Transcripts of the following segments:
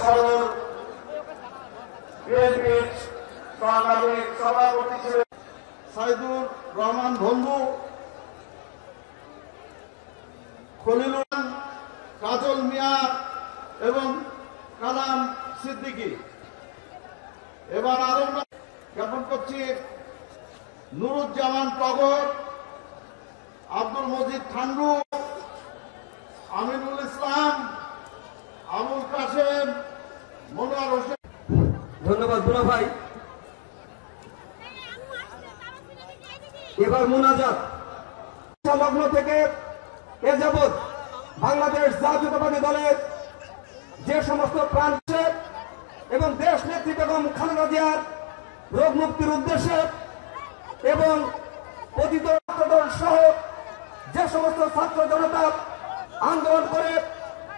সদর বিএনপির সংগ্রামী সভাপতি ছিলেন সাইদুর রহমান ভঙ্গু, খলিলুর, কাজল মিয়া এবং কালাম সিদ্দিকী। এবার আরো জ্ঞাপন করছি নুরুজ্জামান টগর, আব্দুল মজিদ ঠান্ডু, আমিনুল ইসলাম, আবুল কাসেম, মনোয়ার হোসেন। ধন্যবাদ বুড়া ভাই। এবার মোনাজাত লগ্ন থেকে এ যাবৎ বাংলাদেশ জাতীয়তাবাদী দলের যে সমস্ত প্রান্তে এবং দেশ নেত্রী বেগম খালেদা জিয়ার রোগ মুক্তির উদ্দেশ্যে এবং পতিত দল সহ যে সমস্ত ছাত্র জনতা আন্দোলন করে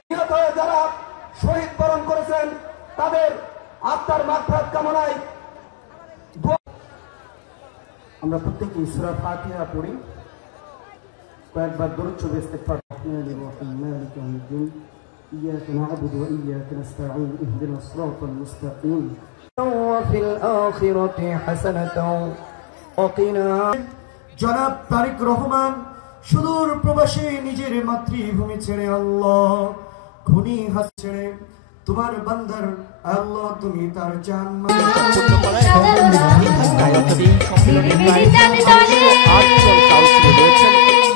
নিহত হয়ে যারা শহীদ বরণ করেছেন তাদের আত্মার মাগফিরাত কামনায় আমরা প্রত্যেকে সূরা ফাতিহা পড়ি, কয়েকবার দরুদ শরীফ ইস্তিগফার। রাহমানির রহিম মালিকি ইয়াউমিদ্দিন ইয়্যাকা না'বুদু ওয়া ইয়্যাকা নাস্তাঈন ইহদিনাস সিরাতাল মুস্তাকিম ওয়া ফিল আখিরাতি হাসানাতাও ওয়া কিনা। জনাব তারেক রহমান সুদূর প্রবাসী নিজের মাতৃভূমি ছেড়ে আল্লাহ খুনি হাত ছেড়ে তোমার বান্দার আল্লাহ তুমি তার জান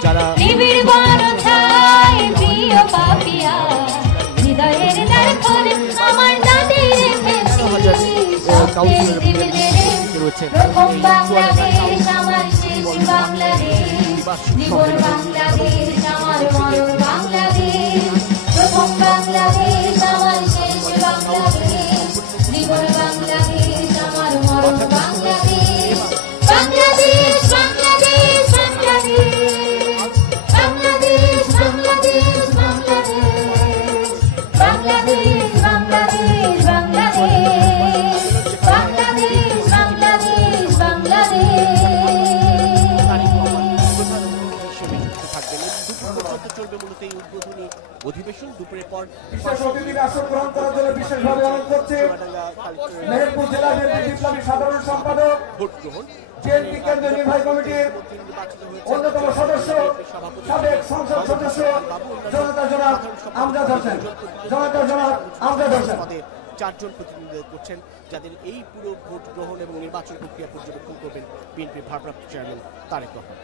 যারা অধিবেশন দুপুরের পর বিশেষ অতিথির আসন গ্রহণ করার জন্য বিশেষভাবে আমন্ত্রণ করছে মেহেরপুর জেলা বিএনপি ইসলামী সাধারণ সম্পাদক, ভোট গ্রহণ, বিএনপি কেন্দ্রীয় নির্বাহী কমিটির অন্যতম সদস্য, সাবেক সংসদ সদস্য জনতা জনাব আমজাদ হোসেন। চারজন প্রতিনিধিত্ব করছেন, যাদের এই পুরো ভোট গ্রহণ এবং নির্বাচন প্রক্রিয়া পর্যবেক্ষণ করবেন বিএনপির ভারপ্রাপ্ত চেয়ারম্যান তারেক রহমান।